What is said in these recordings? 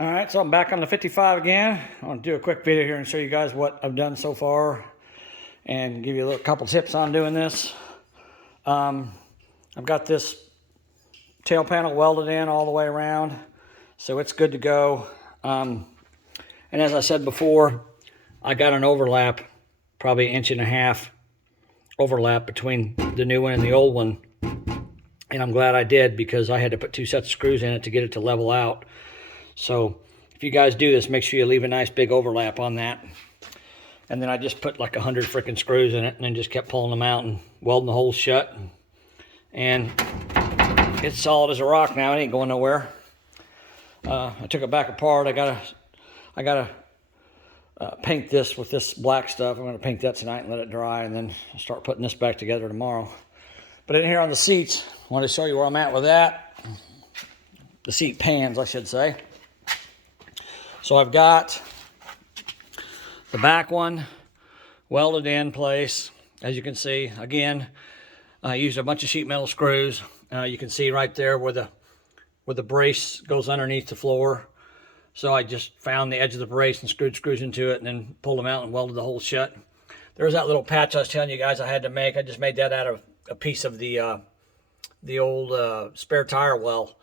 All right, so I'm back on the 55 again. I want to do a quick video here and show you guys what I've done so far and give you a little couple tips on doing this. I've got this tail panel welded in all the way around, so it's good to go. And as I said before, I got an overlap, probably 1.5 inch overlap between the new one and the old one. And I'm glad I did, because I had to put 2 sets of screws in it to get it to level out. So if you guys do this, make sure you leave a nice big overlap on that. And then I just put like 100 freaking screws in it and then just kept pulling them out and welding the holes shut. And it's solid as a rock now. It ain't going nowhere. I took it back apart. I gotta paint this with this black stuff. I'm gonna paint that tonight and let it dry, and then start putting this back together tomorrow. But in here on the seats, I want to show you where I'm at with that. The seat pans, I should say. So I've got the back one welded in place. As you can see, again, I used a bunch of sheet metal screws. You can see right there where the brace goes underneath the floor. So I just found the edge of the brace and screwed screws into it, and then pulled them out and welded the hole shut. There's that little patch I was telling you guys I had to make. I just made that out of a piece of the old spare tire well.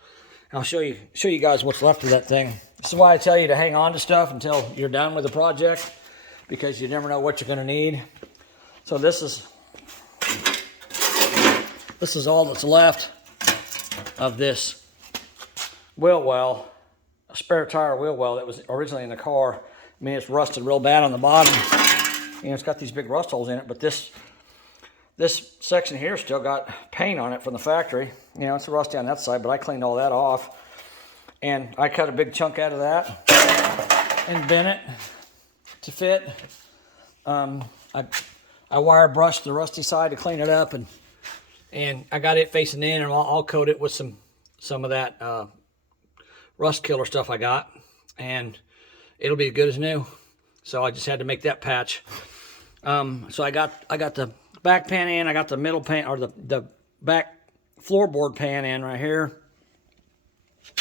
I'll show you guys what's left of that thing. This is why I tell you to hang on to stuff until you're done with the project, because you never know what you're going to need. So this is all that's left of this wheel well, a spare tire wheel well that was originally in the car. I mean, it's rusted real bad on the bottom. You know, it's got these big rust holes in it, but this section here still got paint on it from the factory. You know, it's rusty on that side, but I cleaned all that off. And I cut a big chunk out of that and bent it to fit. I wire brushed the rusty side to clean it up, and I got it facing in, and I'll coat it with some of that rust killer stuff I got, and it'll be as good as new. So I just had to make that patch. So I got the back pan in, I got the middle pan, or the back floorboard pan in right here.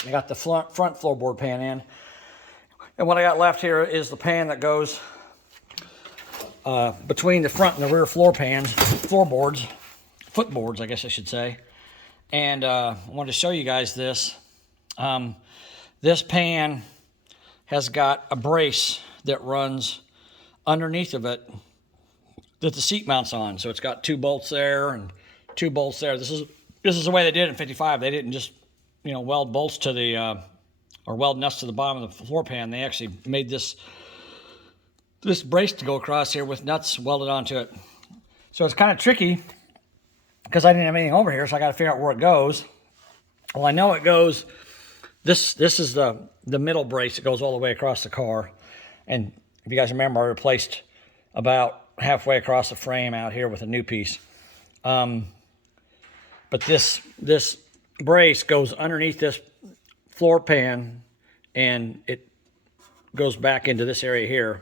I got the front floorboard pan in. And what I got left here is the pan that goes between the front and the rear footboards, I guess I should say. And I wanted to show you guys this. This pan has got a brace that runs underneath of it that the seat mounts on. So it's got 2 bolts there and 2 bolts there. This is the way they did it in 55. They didn't just, you know, weld bolts to the or weld nuts to the bottom of the floor pan. They actually made this brace to go across here with nuts welded onto it. So it's kind of tricky because I didn't have anything over here, so I got to figure out where it goes. Well, I know it goes. This is the middle brace that goes all the way across the car. And if you guys remember, I replaced about halfway across the frame out here with a new piece. But this brace goes underneath this floor pan, and it goes back into this area here.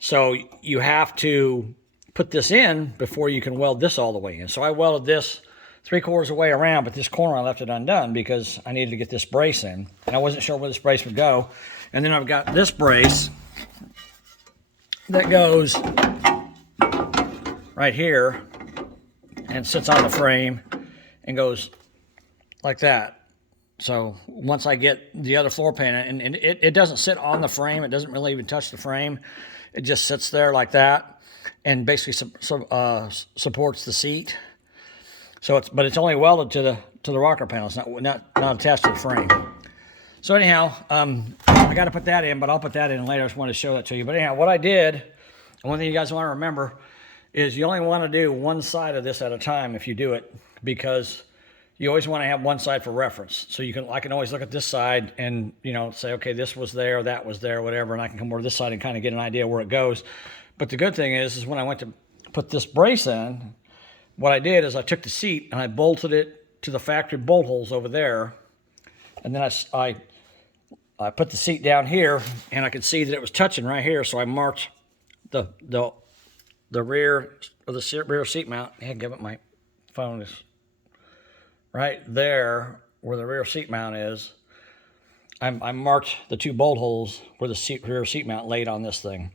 So you have to put this in before you can weld this all the way in. So I welded this 3/4 of the way around, but this corner I left it undone because I needed to get this brace in, and I wasn't sure where this brace would go. And then I've got this brace that goes right here and sits on the frame and goes like that. So once I get the other floor pan, and it doesn't sit on the frame, it doesn't really even touch the frame, it just sits there like that and basically supports the seat. So but it's only welded to the rocker panel. It's not attached to the frame. So anyhow, I got to put that in, but I'll put that in later. I just wanted to show that to you. But anyhow, what I did, and one thing you guys want to remember, is you only want to do one side of this at a time if you do it, because you always want to have one side for reference. So I can always look at this side and, you know, say, okay, this was there, that was there, whatever, and I can come over to this side and kind of get an idea where it goes. But the good thing is when I went to put this brace in, what I did is I took the seat and I bolted it to the factory bolt holes over there, and then I put the seat down here, and I could see that it was touching right here, so I marked the rear of the rear seat mount. Yeah, give it my phone. Is right there where the rear seat mount is. I marked the 2 bolt holes where the rear seat mount laid on this thing.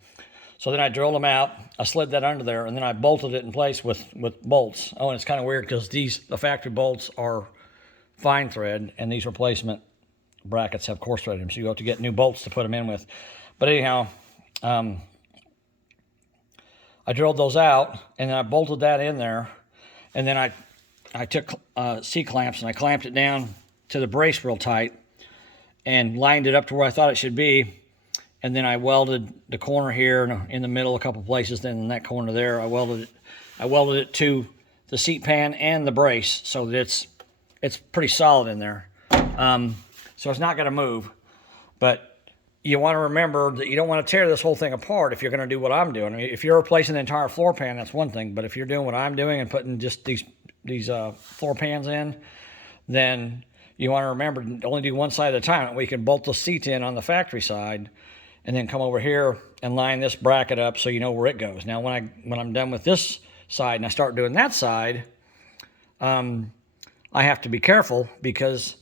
So then I drilled them out, I slid that under there, and then I bolted it in place with bolts. Oh, and it's kind of weird because the factory bolts are fine thread, and these replacement brackets have coarse thread in them, so you have to get new bolts to put them in with. But anyhow, I drilled those out, and then I bolted that in there, and then I took C-clamps and I clamped it down to the brace real tight and lined it up to where I thought it should be. And then I welded the corner here in the middle a couple places. Then in that corner there, I welded it to the seat pan and the brace so that it's pretty solid in there. So it's not going to move. But you want to remember that you don't want to tear this whole thing apart if you're going to do what I'm doing. I mean, if you're replacing the entire floor pan, that's one thing. But if you're doing what I'm doing and putting just these floor pans in, then you want to remember to only do one side at a time. We can bolt the seats in on the factory side, and then come over here and line this bracket up so you know where it goes. Now, when I'm done with this side and I start doing that side, I have to be careful because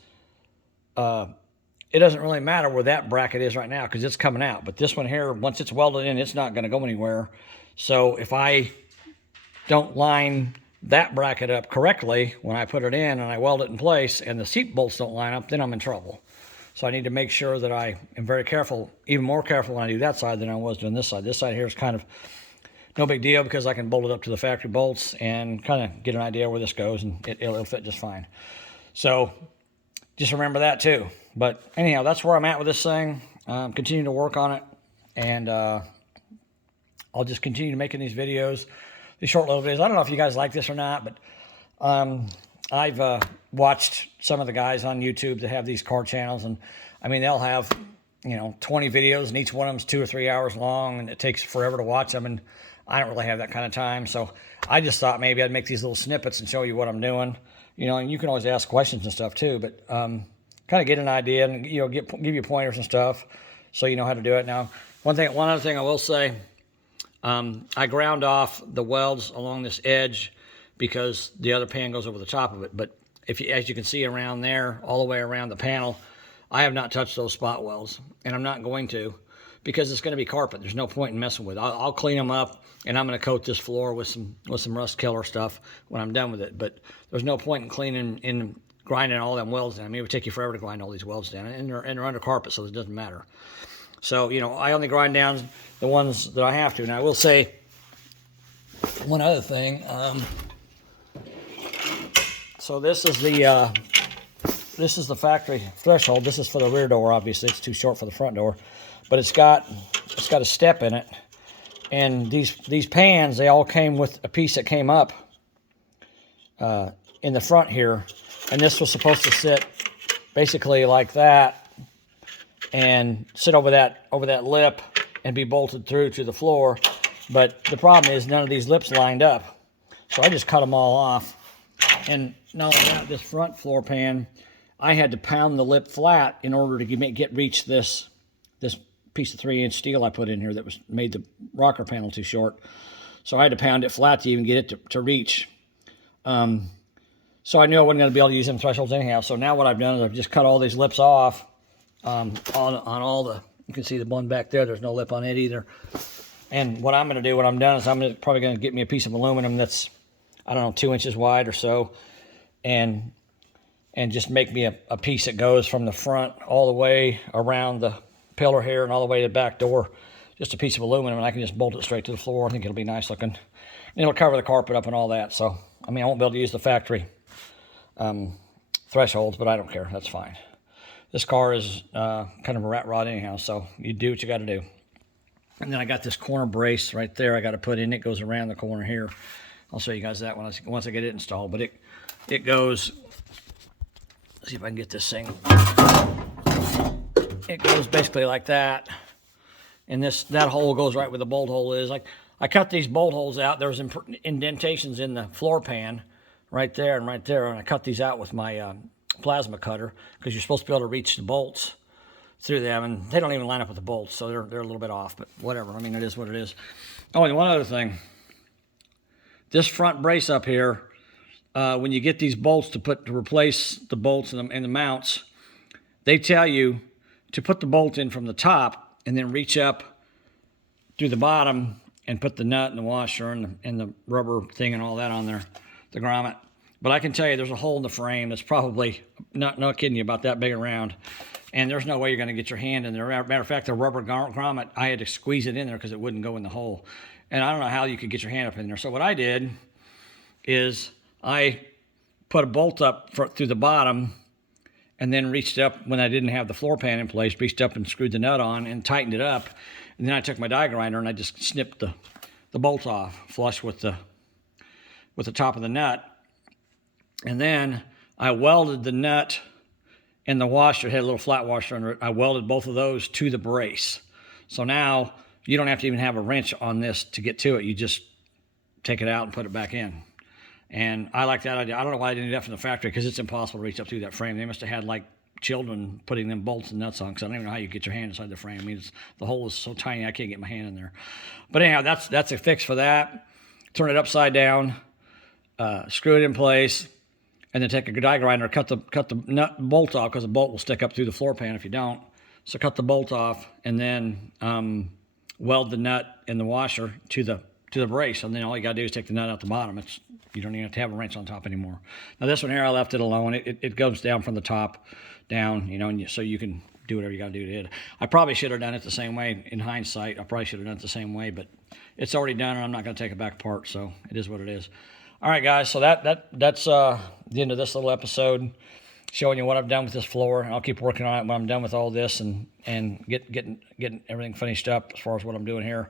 it doesn't really matter where that bracket is right now because it's coming out. But this one here, once it's welded in, it's not going to go anywhere. So if I don't line that bracket up correctly when I put it in and I weld it in place and the seat bolts don't line up, then I'm in trouble. So I need to make sure that I am very careful, even more careful when I do that side than I was doing this side. This side here is kind of no big deal because I can bolt it up to the factory bolts and kind of get an idea where this goes, and it'll fit just fine. So just remember that too. But anyhow, that's where I'm at with this thing. Continue to work on it, and I'll just continue making these videos, these short little videos. I don't know if you guys like this or not, but I've watched some of the guys on YouTube that have these car channels, and I mean, they'll have, 20 videos, and each one of them's 2 or 3 hours long, and it takes forever to watch them, and I don't really have that kind of time. So I just thought maybe I'd make these little snippets and show you what I'm doing, and you can always ask questions and stuff too, but kind of get an idea and, give you pointers and stuff so you know how to do it. Now, one other thing I will say, I ground off the welds along this edge because the other pan goes over the top of it. But as you can see around there, all the way around the panel, I have not touched those spot welds, and I'm not going to because it's going to be carpet. There's no point in messing with it. I'll clean them up, and I'm going to coat this floor with some rust killer stuff when I'm done with it. But there's no point in cleaning and grinding all them welds down. I mean, it would take you forever to grind all these welds down, and they're under carpet, so it doesn't matter. So, I only grind down the ones that I have to. Now, I will say one other thing. So this is the factory threshold. This is for the rear door. Obviously, it's too short for the front door, but it's got a step in it. And these pans, they all came with a piece that came up in the front here, and this was supposed to sit basically like that and sit over that lip and be bolted through to the floor. But the problem is none of these lips lined up, so I just cut them all off. And not only that, this front floor pan, I had to pound the lip flat in order to reach this piece of 3-inch steel I put in here that made the rocker panel too short. So I had to pound it flat to even get it to reach. So I knew I wasn't going to be able to use them thresholds anyhow. So now what I've done is I've just cut all these lips off on all the, you can see the one back there, there's no lip on it either. And what I'm going to do when I'm done is I'm probably going to get me a piece of aluminum that's, I don't know, 2 inches wide or so, and just make me a piece that goes from the front all the way around the pillar here and all the way to the back door, just a piece of aluminum, and I can just bolt it straight to the floor. I think it'll be nice looking. And it'll cover the carpet up and all that. So, I mean, I won't be able to use the factory thresholds, but I don't care. That's fine. This car is kind of a rat rod anyhow, so you do what you got to do. And then I got this corner brace right there I got to put in. It goes around the corner here. I'll show you guys that once I get it installed. But it goes, let's see if I can get this thing. It goes basically like that. And that hole goes right where the bolt hole is. I cut these bolt holes out. There was indentations in the floor pan right there and right there. And I cut these out with my plasma cutter because you're supposed to be able to reach the bolts through them. And they don't even line up with the bolts, so they're a little bit off. But whatever. I mean, it is what it is. Oh, and one other thing. This front brace up here, when you get these bolts to replace the bolts and the mounts, they tell you to put the bolt in from the top and then reach up through the bottom and put the nut and the washer and the rubber thing and all that on there, the grommet. But I can tell you there's a hole in the frame that's probably, not kidding you, about that big around. And there's no way you're going to get your hand in there. Matter of fact, the rubber grommet, I had to squeeze it in there because it wouldn't go in the hole. And I don't know how you could get your hand up in there. So what I did is I put a bolt up through the bottom and then reached up when I didn't have the floor pan in place, reached up and screwed the nut on and tightened it up. And then I took my die grinder and I just snipped the bolt off, flush with the top of the nut. And then I welded the nut and the washer, it had a little flat washer under it. I welded both of those to the brace. So now you don't have to even have a wrench on this to get to it. You just take it out and put it back in. And I like that idea. I don't know why I didn't do that from the factory, because it's impossible to reach up through that frame. They must have had like children putting them bolts and nuts on, because I don't even know how you get your hand inside the frame. I mean, the hole is so tiny I can't get my hand in there. But anyhow, that's a fix for that. Turn it upside down, screw it in place, and then take a die grinder, cut the nut bolt off, because the bolt will stick up through the floor pan if you don't. So cut the bolt off, and then weld the nut and the washer to the brace, and then all you got to do is take the nut out the bottom. You don't even have to have a wrench on top anymore. Now this one here, I left it alone. It goes down from the top down, and so you can do whatever you got to do to it. I probably should have done it the same way in hindsight. I probably should have done it the same way, but it's already done, and I'm not going to take it back apart, so it is what it is. All right, guys, so that's the end of this little episode, showing you what I've done with this floor. I'll keep working on it when I'm done with all this and getting everything finished up as far as what I'm doing here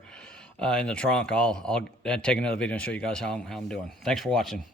in the trunk. I'll take another video and show you guys how I'm doing. Thanks for watching.